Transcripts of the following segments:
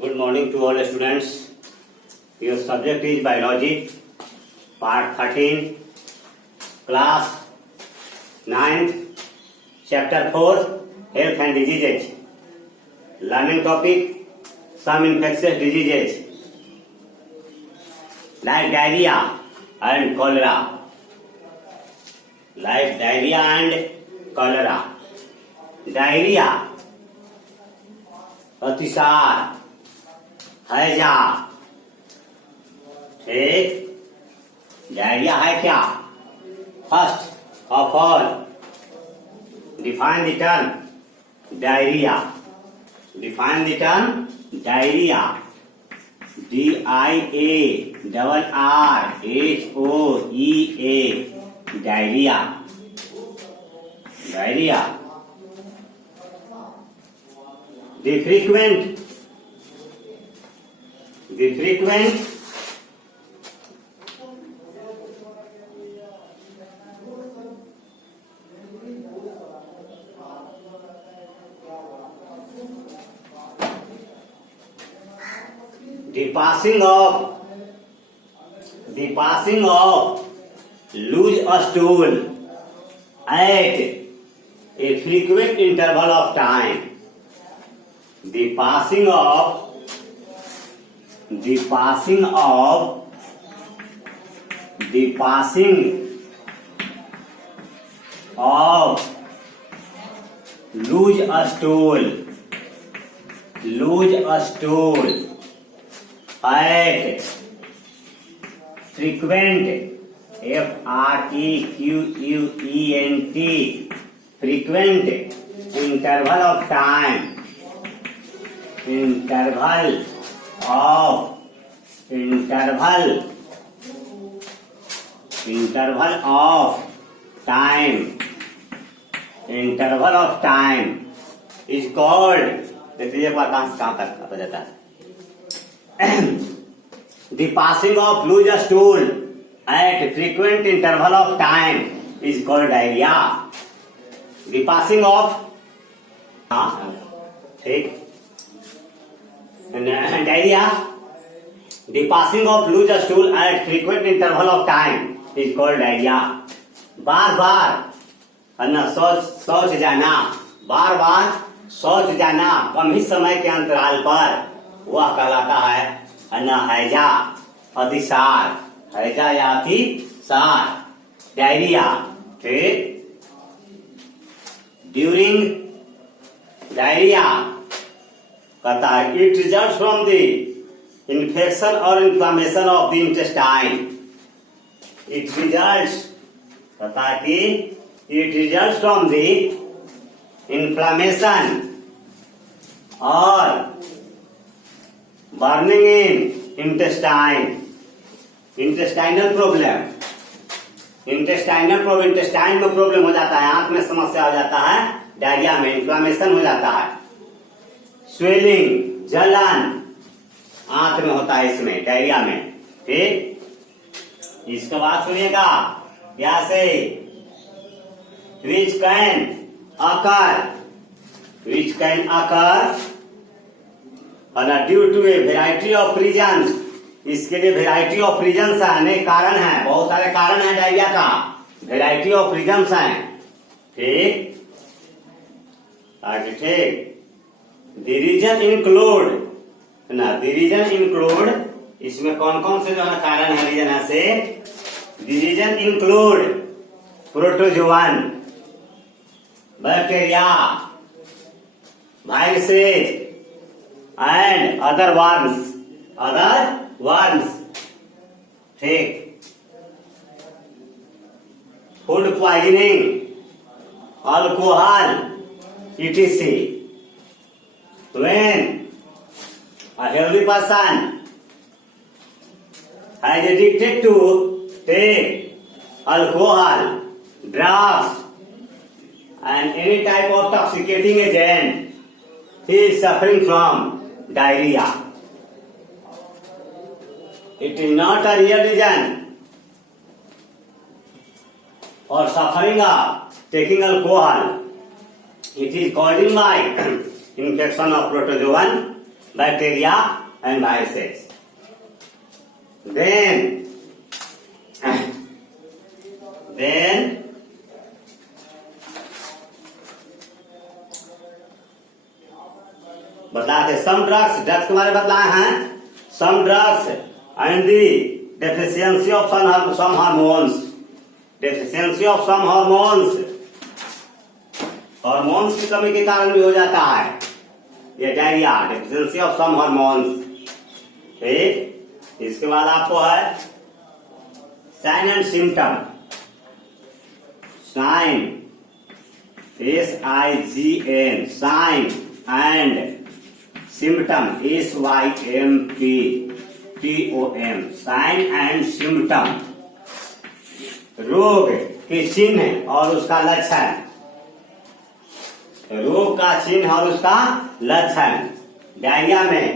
Good morning to all students. Your subject is biology, part 13, class 9, chapter 4, health and diseases. Learning topic, some infectious diseases like diarrhea and cholera. Like diarrhea and cholera. Diarrhea, अतिसार, हैजा, ठीक। Diarrhoea है क्या? First of all define the term diarrhoea. Define the term diarrhoea. DIARRHOEA diarrhoea. Diarrhoea. The frequent the passing of loose stool at a frequent interval of time. The passing of loose stool at frequent frequent frequent interval of time. Interval of time is called, देखिए कहाँ तक आता जाता है। The passing of loose stool at frequent interval of time is called diarrhea. The passing of ठीक diarrhea. The passing of loose stool at frequent interval of time is called diarrhea. बार बार शौच जाना, बार बार शौच जाना कम ही समय के अंतराल पर, वह कहलाता है हैजा, अतिसार। हैजा या अतिसार, डायरिया। ठीक। ड्यूरिंग डायरिया कहता है it result from the infection और inflammation of the intestine. It result कहता है कि it result from the inflammation और burning in intestine. Intestinal problem, intestine में प्रॉब्लम हो जाता है, आंत में समस्या हो जाता है, डायरिया में इन्फ्लामेशन हो जाता है। स्वेलिंग, जलन आंत में होता है इसमें, डायरिया में। ठीक। इसके बाद सुनिएगा क्या से which can occur due to a variety of reasons। इसके लिए वेराइटी ऑफ रीजन्स है, अनेक कारण हैं, बहुत सारे कारण हैं डायरिया का, वेराइटी ऑफ रीजन्स हैं। ठीक। आगे ठीक। The reason include इसमें कौन कौन से जो है कारण है, रीजन है से The reason include protozoan, bacteria, viruses and other worms। ठीक। Food poisoning, alcohol, etc। When a healthy person is addicted to take alcohol, drugs and any type of toxicating agent, he is suffering from diarrhea. It is not a real reason for suffering of taking alcohol. It is caused by infection of protozoan bacteria and viruses. Then बतलाते some drugs के बारे में बतलाए हैं. Some drugs and the deficiency of some hormones. Deficiency of some hormones. Hormones की कमी के कारण भी हो जाता है ये diarrhoea. Deficiency of some hormones. ठीक. इसके बाद आपको है sign and symptom. Sign SIGN sign and symptom SYMPTOM. Sign and symptom रोग के चिन्ह और उसका लक्षण. रोग का चिन्ह और उसका लक्षण. डायरिया में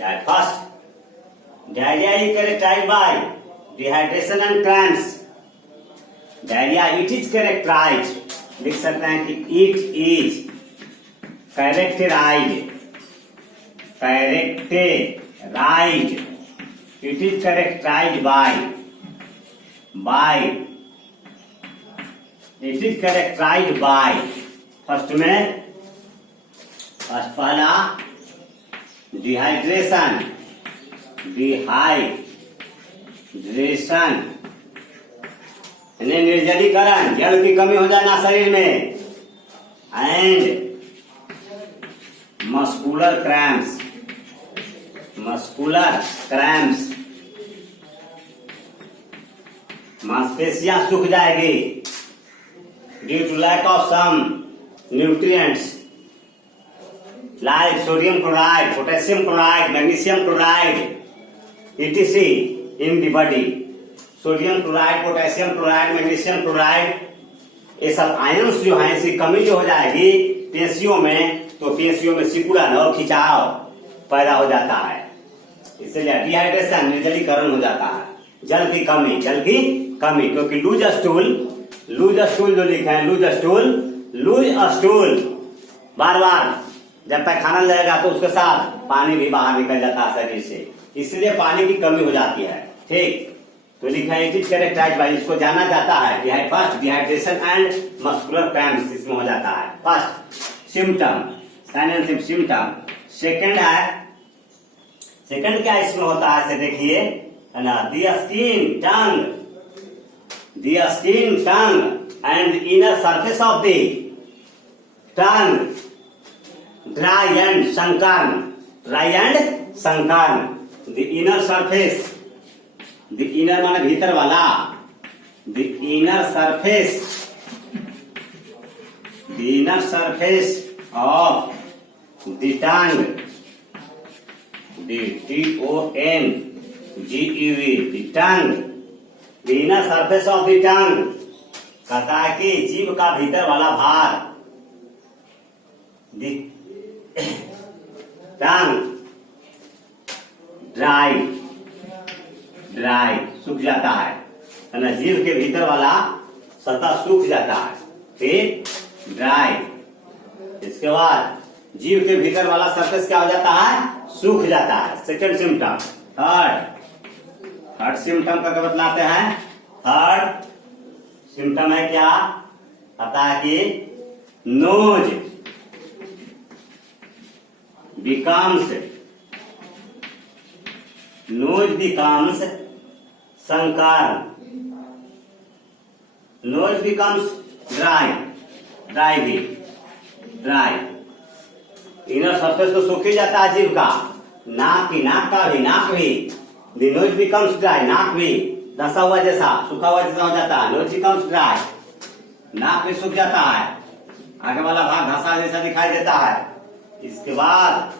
first diarrhoea is characterised by dehydration and cramps. Diarrhoea it is characterised लिख सकते हैं कि it is characterised. It is characterised by first पहला डिहाइड्रेशन निर्जलीकरण, जल की कमी हो जाना शरीर में. एंड मस्कुलर क्रैम्प्स मांसपेशियां सूख जाएगी due to lack of some nutrients like sodium chloride, potassium chloride, magnesium chloride, etc. in the body. Sodium chloride, potassium chloride, magnesium chloride, ये सब आयंस जो है इसकी कमी जो हो जाएगी पेशियों में, तो पेशियों में सिकुड़न और खिंचाव पैदा हो जाता है. इसलिए डिहाइड्रेशन निर्जलीकरण हो जाता है. जल की कमी क्योंकि लूज स्टूल जो लिखे हैं, लूज स्टूल बार बार जब तक खाना लगेगा तो उसके साथ पानी भी बाहर निकल जाता है शरीर से, इसलिए पानी की कमी हो जाती है. ठीक. तो लिखा है इट इज कैरेक्टराइज्ड बाय, इसको जाना जाता है first dehydration and muscular cramps इसमें हो जाता है. First symptom sign and symptom. Second क्या इसमें होता है से देखिए है ना. The skin tongue and inner surface of the tongue dry and sunken. The inner surface, the inner माने भीतर वाला, the inner surface of the tongue, the TONGEV, the tongue, the inner surface of the tongue कहता है कि जीभ का भीतर वाला भाग, the टंग ड्राई सूख जाता है ना. जीभ के भीतर वाला सतह सूख जाता है. ठीक. ड्राई. इसके बाद जीभ के भीतर वाला सरफेस क्या हो जाता है, सूख जाता है. Second symptom. थर्ड सिम्टम करके बतलाते हैं. थर्ड सिम्टम है क्या, पता है कि nose becomes sunken. Nose becomes dry. Inner surface तो सूख ही जाता है जीभ का. नाक भी द नोज becomes ड्राई. नाक भी धसा हुआ जैसा, सूखा हुआ जैसा हो जाता है. Nose becomes dry. नाक भी सूख जाता है, आगे वाला भाग धसा जैसा दिखाई देता है. इसके बाद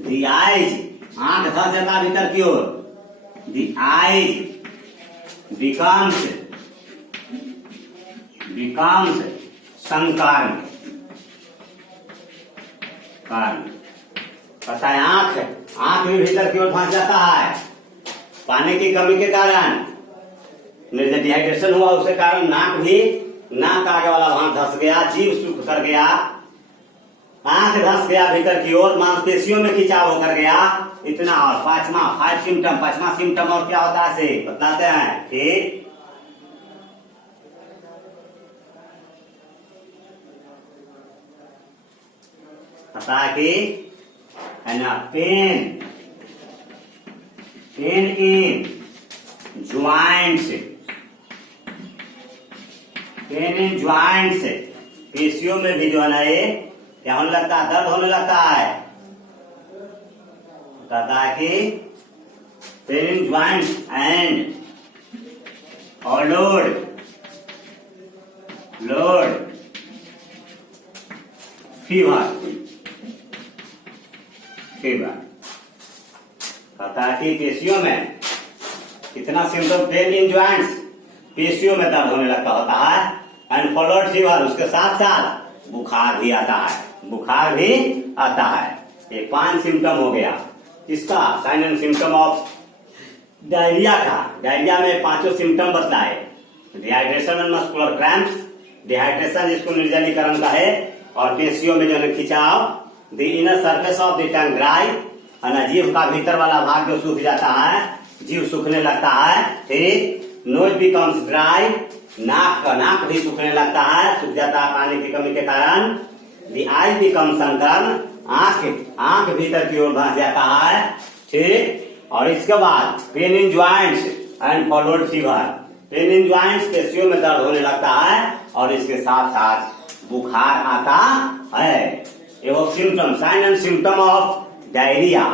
दी आइज, आंख धस जाता भीतर की ओर. दी आइज बिकम्स संकर्ण. पता है आंख भी भीतर की ओर धस जाता है पानी की कमी के कारण. डिहाइड्रेशन हुआ उसके कारण नाक आगे वाला भाग धस गया, जीभ सूख कर गया. आंख धंस गया भीतर की ओर, मांसपेशियों में खिंचाव होकर गया इतना। और पांचवा सिम्टम और क्या होता है से बतलाते हैं। ठीक, पता कि है ना, pain in joints, pain in joints, पेशियों में भी जो है ना ये क्या होने लगता है, दर्द होने लगता है। कहता है कि पेन इन ज्वाइंट्स एंड और लोड फीवर। कहता है कि पेशियों में कितना सिम्टम, पेन इन ज्वाइंट्स, पेशियों में दर्द होने लगता होता है, एंड फॉलोड फीवर, उसके साथ साथ बुखार भी आता है, बुखार भी आता है। ये 5 सिम्टम हो गया इसका, sign and symptom of diarrhoea का। डायरिया में 5 सिम्टम बतलाए। Dehydration and muscular cramps, dehydration जिसको निर्जलीकरण का है, और पेशियों में जो है खिंचाव। The inner surface of the tongue dry, है ना, जीभ का भीतर वाला भाग जो सूख जाता है, जीभ सूखने लगता है। ठीक, नोज बिकम्स ड्राई, नाक भी सूखने लगता है, सूख जाता है पानी की कमी के कारण। द आई बिकम सनटर्न, आंख भीतर की ओर धंस जाता है। ठीक, और इसके बाद pain in joints and followed fever, pain in joints, पेशियों में दर्द होने लगता है, और इसके साथ साथ बुखार आता है। ये वो symptom, sign and symptom of diarrhoea,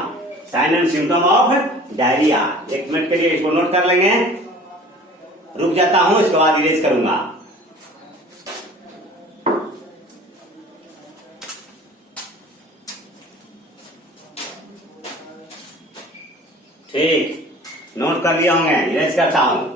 sign and symptom of diarrhoea. 1 minute के लिए इसको नोट कर लेंगे, रुक जाता हूं, इसके बाद इरेज करूंगा। ठीक, नोट कर लिया होंगे, इरेज करता हूं।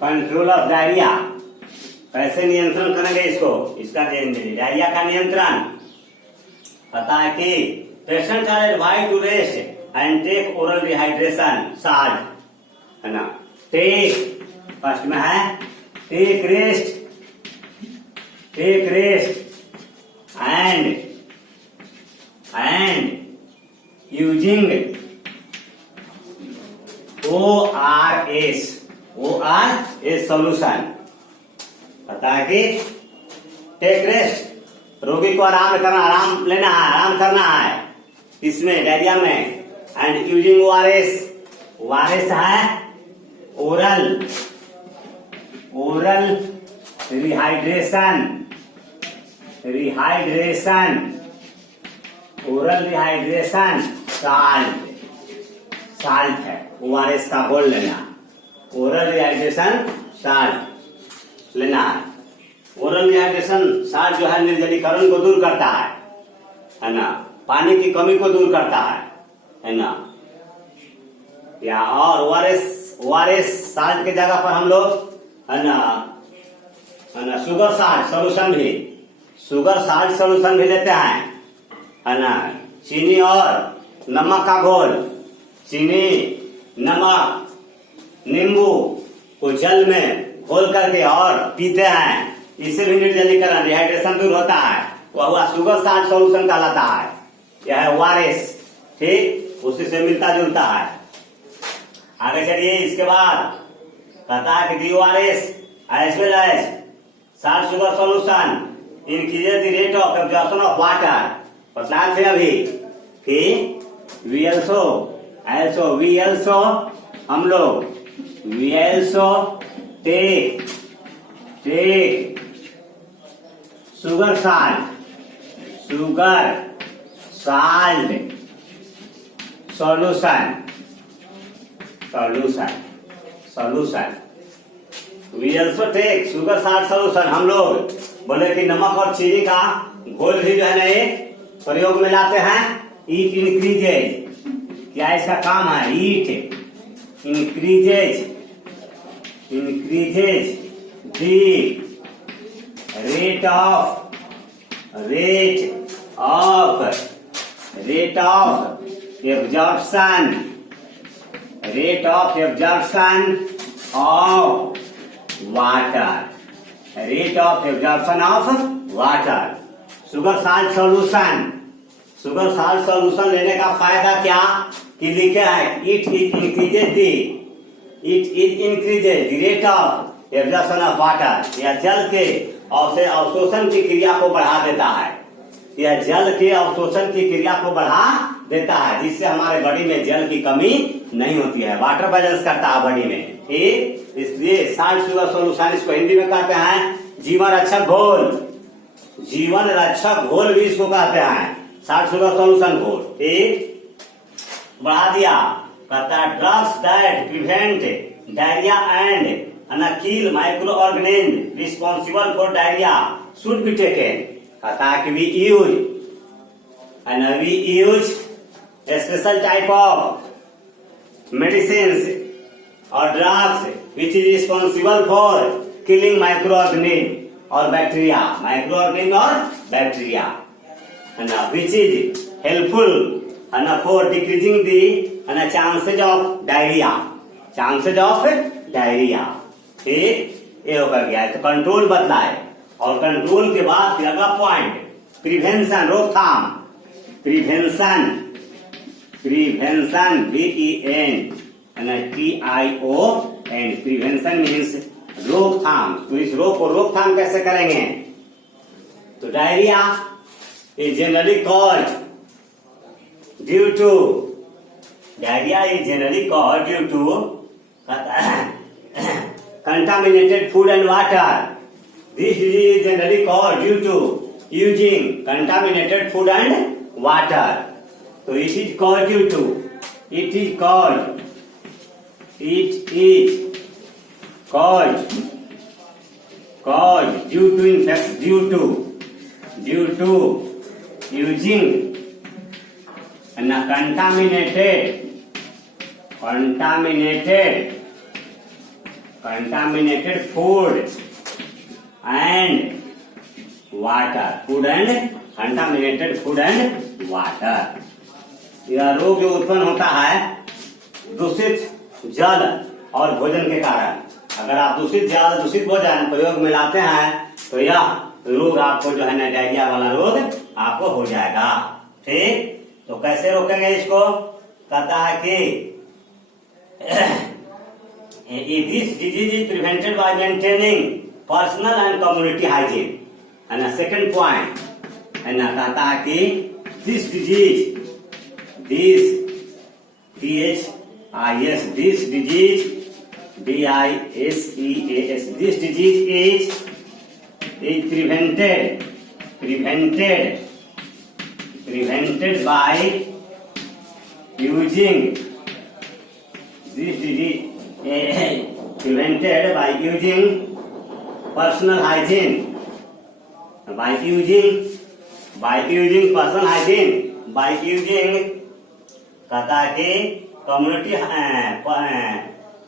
कंट्रोल ऑफ डायरिया, कैसे नियंत्रण करेंगे इसको, इसका डायरिया का नियंत्रण। पता है कि patient are advised to rest and take oral dehydration salt, है ना। टेक फर्स्ट में है, take rest and using ORS solution. पता है कि टेक रेस्ट, रोगी को आराम लेना है, आराम करना है इसमें डायरिया में, एंड यूजिंग ORS है ओरल रिहाइड्रेशन साल्ट है, ORS का बोल लेना, ओरल रिहाइड्रेशन साल्ट लेना है। ओरल रिहाइड्रेशन साल्ट जो है निर्जलीकरण को दूर करता है ना, पानी की कमी को दूर करता है ना। या और ORS साल्ट के जगह पर हम लोग है ना शुगर साल्ट सोल्यूशन भी लेते हैं, है ना। चीनी और नमक का घोल, चीनी, नमक, नींबू को जल में घोल करके और पीते हैं, इससे भी निर्जलीकरण डिहाइड्रेशन दूर होता है, वह शुगर साल्ट सोल्यूशन कहलाता है। यह है ORS, ठीक, उसी से मिलता जुलता है। आगे चलिए, इसके बाद कहता है कि ORS as well as salt sugar solution increases the rate of absorption of water. बता थे अभी कि we also हम लोग take sugar salt solution, we also take sugar salt solution। हम लोग बोले कि नमक और चीनी का घोल भी जो है ना ये प्रयोग में लाते हैं। ईट इंक्रीजेज, क्या इसका काम है? It increases the rate of absorption of water। Sugar salt solution लेने का फायदा क्या कि लिखे है it increases the rate of absorption of water. यह जल के अवशोषण की क्रिया को बढ़ा देता है। यह जल के अवशोषण की क्रिया को बढ़ा देता है, जिससे हमारे बॉडी में जल की कमी नहीं होती है। वाटर बैलेंस करता है बॉडी में। ठीक, इसलिए साल्ट शुगर सॉल्यूशन, इसको हिंदी में कहते हैं जीवन रक्षक घोल भी इसको कहते हैं, साल्ट शुगर सॉल्यूशन घोल। ठीक, बढ़ा दिया, कहता है drugs that prevent diarrhoea and kill micro organism responsible for diarrhoea should be taken. कहता है कि we use a special type of medicines or drugs which is responsible for killing microorganism or bacteria, and which is helpful and for decreasing the chances of diarrhea। ठीक, ये होकर गया है। तो control बदला है, और कंट्रोल के बाद फिर अगला पॉइंट प्रिवेंशन, रोकथाम। प्रिवेंशन VENTION, प्रिवेंशन मीन्स रोकथाम। तो इस रोग को रोकथाम कैसे करेंगे? तो diarrhoea is generally called due to contaminated food and water। This disease is generally caused due to using contaminated food and water। So it is caused due to using contaminated food and water। यह रोग जो उत्पन्न होता है दूषित जल और भोजन के कारण। अगर आप दूषित जल दूषित भोजन प्रयोग में लाते हैं तो यह रोग आपको जो है ना डायरिया वाला रोग आपको हो जाएगा। ठीक, तो कैसे रोकेंगे इसको? कहता है कि this disease is prevented by maintaining personal and community hygiene। and the second point कहता है कि this disease DISEAS this disease is prevented by using personal hygiene, by using कहता है कि community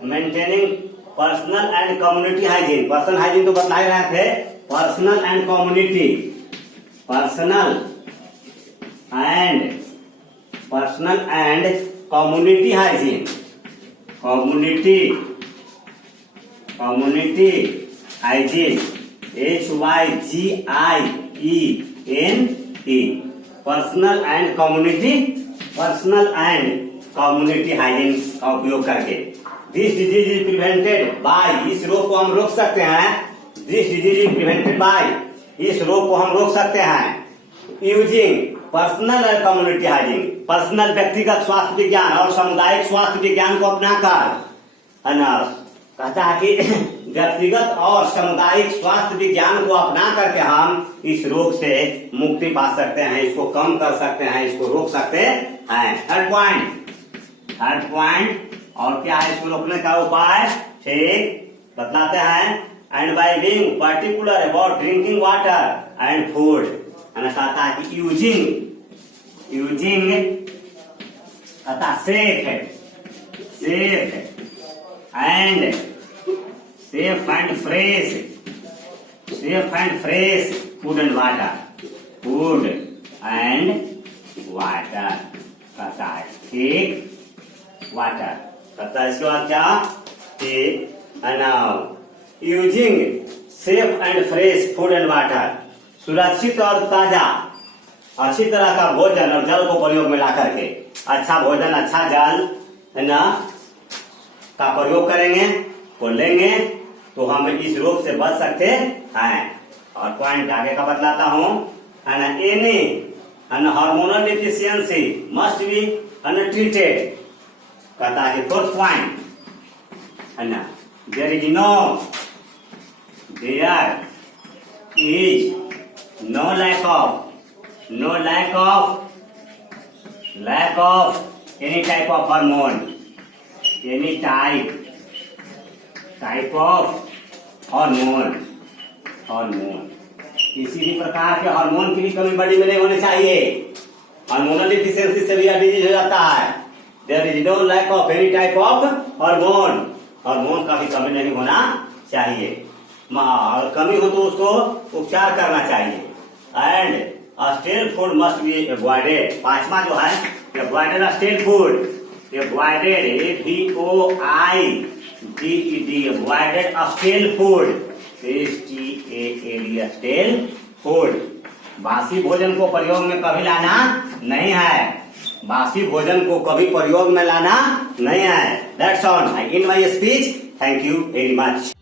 maintaining personal and community hygiene. Personal hygiene तो बता ही रहे थे, personal and community hygiene. community hygiene HYGIENE। Personal and community hygiene का उपयोग करके this disease is prevented by, इस रोग को हम रोक सकते हैं। This disease is prevented by, इस रोग को हम रोक सकते हैं using personal and community hygiene. Personal व्यक्तिगत स्वास्थ्य विज्ञान और सामुदायिक स्वास्थ्य विज्ञान को अपनाकर, कहता है कि व्यक्तिगत और सामुदायिक स्वास्थ्य विज्ञान को अपना करके हम इस रोग से मुक्ति पा सकते हैं, इसको कम कर सकते हैं, इसको रोक सकते हैं। थर्ड पॉइंट थर्ड पॉइंट, और क्या है इसको रोकने का उपाय, ठीक बतलाते हैं। And by being particular about drinking water and food, कहता है कि यूजिंग कहता safe and fresh food and water कहता है, ठीक वाटर कहता है। इसके बाद क्या, using safe and fresh food and water, सुरक्षित और ताजा अच्छी तरह का भोजन और जल को प्रयोग में ला करके, अच्छा भोजन अच्छा जल है ना का प्रयोग करेंगे को लेंगे तो हम इस रोग से बच सकते हैं। और पॉइंट आगे का बतलाता हूँ, है ना, any hormonal deficiency must be treated, कहता है कि फोर्थ पॉइंट, है ना, there is no lack of any type of hormone, any type of hormone, किसी भी प्रकार के हार्मोन की भी कमी बॉडी में नहीं होनी चाहिए। हार्मोनल डिफिशियंसी से भी डिजीज हो जाता है। There is no lack of any type of hormone का भी कमी नहीं होना चाहिए। अगर कमी हो तो उसको उपचार करना चाहिए। And stele food must be avoided, पांचवा जो है avoided stele food, avoided AVOIDED avoided stele food, stele food, बासी भोजन को प्रयोग में कभी लाना नहीं है, बासी भोजन को कभी प्रयोग में लाना नहीं है। That's all, I and my speech, thank you very much.